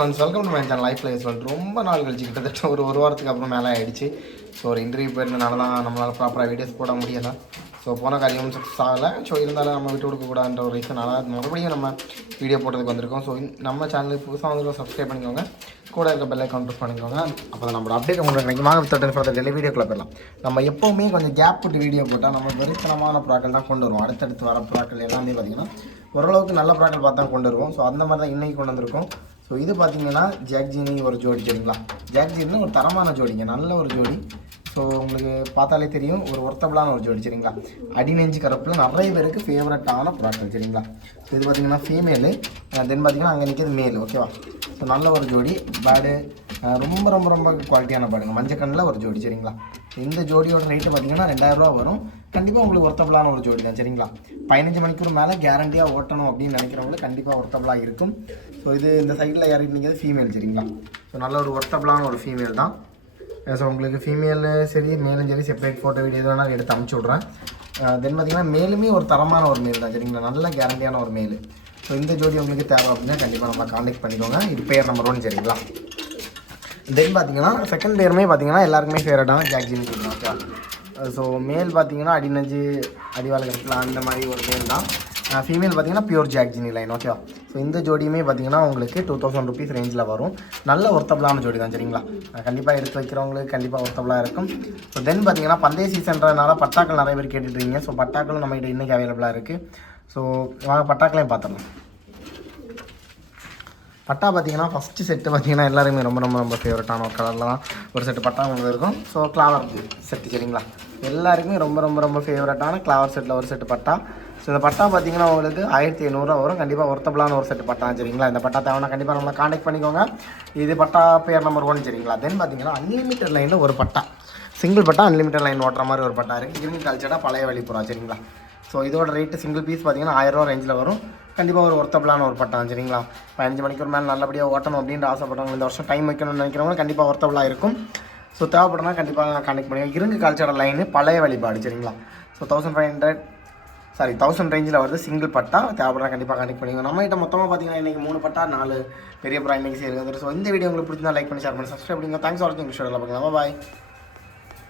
Welcome to my channel life life ரொம்ப நாள் கழிச்சு கிட்டத்தட்ட ஒரு வாரத்துக்கு அப்புறம் மேலே ஆகிடுச்சு. ஸோ ஒரு இன்டர்வியூ போயிருந்தனால தான் நம்மளால் ப்ராப்பராக வீடியோஸ் போட முடியலை. ஸோ போன காரியம் சக்ஸஸ் ஆகலை. ஸோ இருந்தாலும் நம்ம விட்டு கொடுக்கக்கூடாதுன்ற ஒரு ரீசனால் மறுபடியும் நம்ம வீடியோ போட்டதுக்கு வந்திருக்கோம். ஸோ நம்ம சேனலுக்கு புதுசாக வந்து சப்ஸ்கிரைப் பண்ணிக்கோங்க, கூட இருக்க பெல் ஐக்கான் ப்ரெஸ் பண்ணிக்கோங்க. அப்போ தான் நம்மளோட அப்டேட் உங்களுக்கு கிடைக்கும். வாங்க வித் ஃபார் டெய்லி வீடியோக்குள்ள போயிடலாம். நம்ம எப்போவுமே கொஞ்சம் கேப் விட்டு வீடியோ போட்டால் நம்ம வெறித்தனமான ப்ராக்கள் தான் கொண்டு வருவோம். அடுத்தடுத்து வர ப்ராக்கள் எல்லாமே பார்த்திங்கன்னா ஓரளவுக்கு நல்ல ப்ராக்கள் பார்த்து தான் கொண்டு வருவோம். ஸோ அந்த மாதிரி தான் இன்றைக்கி கொண்டு வந்திருக்கோம். ஸோ இது பார்த்தீங்கன்னா ஜாக்ஜினி ஒரு ஜோடி சரிங்களா. ஜாக்ஜின்னு ஒரு தரமான ஜோடிங்க, நல்ல ஒரு ஜோடி. ஸோ உங்களுக்கு பார்த்தாலே தெரியும், ஒரு ஒர்த்தபிளான ஒரு ஜோடி சரிங்களா. அடிநெஞ்சு கருப்பில் நிறைய பேருக்கு ஃபேவரட்டான ப்ராடக்ட் சரிங்களா. ஸோ இது பார்த்திங்கன்னா ஃபீமேலு, தென் பார்த்திங்கன்னா அங்கே நிற்கிறது மேல். ஓகேவா. ஸோ நல்ல ஒரு ஜோடி பேர்டு, ரொம்ப ரொம்ப ரொம்ப குவாலிட்டியான பேர்டுங்க. மஞ்சக்கண்ணில் ஒரு ஜோடி சரிங்களா. இந்த ஜோடியோட ரேட்டு பார்த்திங்கன்னா 2000 ரூபா வரும். கண்டிப்பாக உங்களுக்கு ஒர்த்தபிளான ஒரு ஜோடி தான் சரிங்களா. 15 மணிக்கூர் மேலே கேரண்டியாக ஓட்டணும் அப்படின்னு நினைக்கிறவங்களுக்கு கண்டிப்பாக ஒர்த்தபிளாக இருக்கும். ஸோ இது இந்த சைடில் யாருக்கு நீங்கள் ஃபீமேல் சரிங்களா. ஸோ நல்ல ஒரு ஒர்த்தபிளான ஒரு ஃபீமேல் தான். ஸோ உங்களுக்கு ஃபீமேல் சரி மேலும் சரி செப்பரேட் ஃபோட்டோ வீடியோ எது வேணாலும் எடுத்து அனுப்பிச்சி விட்றேன். தென் பார்த்திங்கன்னா மேலுமே ஒரு தரமான ஒரு மேல் தான் சரிங்களா, நல்ல கேரண்டியான ஒரு மேல். ஸோ இந்த ஜோடி உங்களுக்கு தேவை அப்படின்னா கண்டிப்பாக நம்ம கான்டெக்ட் பண்ணிக்கோங்க. இது பேர் நம்பர் 1 சரிங்களா. தென் பார்த்திங்கன்னா செகண்ட் பேருமே பார்த்திங்கன்னா எல்லாருக்குமே ஃபேவரட்டான ஜாக்ஜின் கொடுக்கலாம். ஓகே. ஸோ மேல் பார்த்திங்கன்னா அடிநஞ்சு அடிவாள கருப்பில் அந்த மாதிரி ஒரு மேல் தான். ஃபீமேல் பார்த்திங்கன்னா பியூர் ஜாக்ஜினி லைன். ஓகேவா. ஸோ இந்த ஜோடியுமே பார்த்திங்கன்னா உங்களுக்கு 2000 ருபீஸ் ரேஞ்சில் வரும். நல்ல ஒர்த்தபிளான ஜோடி தான் சரிங்களா. கண்டிப்பாக எடுத்து வைக்கிறவங்களுக்கு கண்டிப்பாக ஒர்த்தபிளாக இருக்கும். ஸோ தென் பார்த்திங்கன்னா பந்தய சீசன்றதுனால பட்டாக்கள் நிறைய பேர் கேட்டுட்ருக்கீங்க. ஸோ பட்டாக்களும் நம்மகிட்ட இன்றைக்கி அவைலபிளாக இருக்குது. ஸோ வாங்க பட்டாக்களையும் பார்த்துடலாம். பட்டா பார்த்திங்கன்னா ஃபஸ்ட்டு செட்டு பார்த்திங்கன்னா எல்லாருமே ரொம்ப ரொம்ப ரொம்ப ஃபேவரட்டான ஒரு கலரில் தான் ஒரு செட்டு பட்டா உங்களுக்கு இருக்கும். ஸோ கிளாவர் செட்டு சரிங்களா. எல்லாருக்குமே ரொம்ப ரொம்ப ரொம்ப ஃபேவரட்டான கிளாவர் செட்டில் ஒரு செட்டு பட்டா. ஸோ இந்த பட்டா பார்த்திங்கன்னா உங்களுக்கு 1500 வரும். கண்டிப்பாக ஒர்த்தபிளான ஒரு செட்டு பட்டா சரிங்களா. இந்த பட்டா தேவைன்னா கண்டிப்பாக நம்மளை கான்டெக்ட் பண்ணிக்கோங்க. இது பட்டா பேர் நம்பர் 1 சரிங்களா. தென் பார்த்திங்கன்னா அன்லிமிட்டட் லைனில் ஒரு பட்டா, சிங்கிள் பட்டா அன்லிமிட்டட் லைன் ஓட்டுற மாதிரி ஒரு பட்டா இருக்குது. கிரீன் கல்ச்சராக பழைய வழிப்புறா சரிங்களா. ஸோ இதோட ரேட்டு சிங்கிள் பீஸ் பார்த்திங்கன்னா 1000 ரூபா ரேஞ்சில் வரும். கண்டிப்பாக ஒரு ஒர்த்தபிளான ஒரு பட்டா சரிங்களா. 15 மணிக்கூர் மேலே நல்லபடியாக ஓட்டணும் அப்படின்ற ஆசைப்பட்டவங்க, இந்த வருஷம் டைம் வைக்கணும்னு நினைக்கிறவங்க கண்டிப்பாக ஒர்த்தபிளாக இருக்கும். ஸோ தேவைப்படுறனா கண்டிப்பாக கான்டெக்ட் பண்ணுங்கள். இருங்கு கல்ச்சர லைனு பழைய வழிபாடு சரிங்களா. ஸோ 1000 ரேஞ்சில் வருது சிங்கிள் பட்டா. தேவைப்படுறா கண்டிப்பாக கான்டெக்ட் பண்ணிக்கோங்க. நம்மகிட்ட மொத்தமாக பார்த்தீங்கன்னா இன்றைக்கி 3 பட்டா 4 பெரிய ப்ரா இன்றைக்கி சேர்ந்து. ஸோ இந்த வீடியோ உங்களுக்கு பிடிச்சிருந்தா லைக் பண்ணி ஷேர் பண்ணி சப்ஸ்கிரைப் பண்ணுங்கள். தேங்க்ஸ் ஃபார் வாட்சிங். விஷயம் பார்க்கலாம். பாய்.